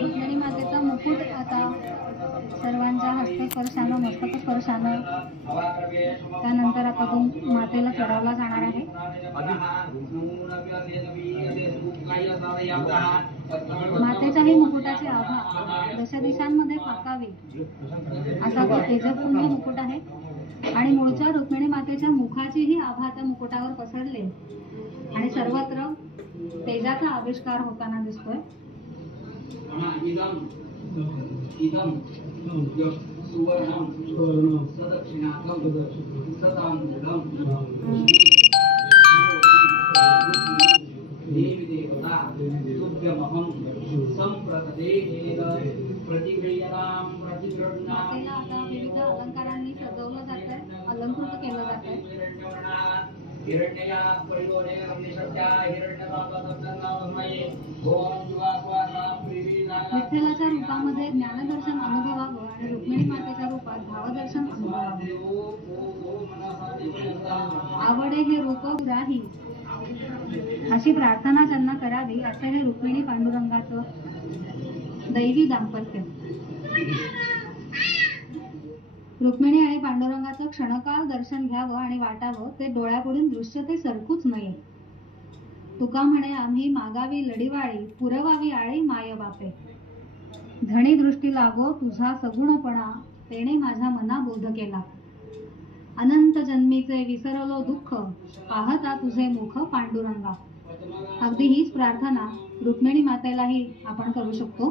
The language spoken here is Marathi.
रुक्मिणी मातेचा मुकुट आता सर्वांच्या हस्तस्पर्शानं मस्तक स्पर्शानं त्यानंतर आता तो मातेला चढवला जाणार आहे। मातेच्याही मुकुटाची आभा दशदिशांमध्ये फाकावी असा तो तेजपुंज मुकुट आहे आणि मूळच्या रुक्मिणी मातेच्या मुखाचीही आभा त्या मुकुटावर पसरली आणि सर्वत्र तेजाचा आविष्कार होताना दिसतोय। मातेला आता विविध अलंकारांनी सजवलं जातंय, अलंकृत केलं जातंय। विठ्ठलाच्या रूपामध्ये ज्ञानदर्शन अनुभवावं आणि रुक्मिणी मातेच्या रूपात भावदर्शन अनुभवावं। आवडे हे रूप राही अशी प्रार्थना ज्यांना करावी असे हे रुक्मिणी पांडुरंगाचं दैवी दाम्पत्य। रुक्मिणी आणि पांडुरंगाचं क्षणकाळ दर्शन घ्यावं आणि वाटावं ते डोळ्यापुढील दृश्य ते सरकूच नये। तुका म्हणे आम्ही मागावी लढीवाळी पुरवावी आळी माय बापे। धणी दृष्टी लागो तुझा सगुणपणा तेने माझ्या मना बोध केला। अनंत जन्मीचे विसरलो दुःख पाहता तुझे मुख पांडुरंगा। अगदी हीच प्रार्थना रुक्मिणी मातेलाही आपण करू शकतो।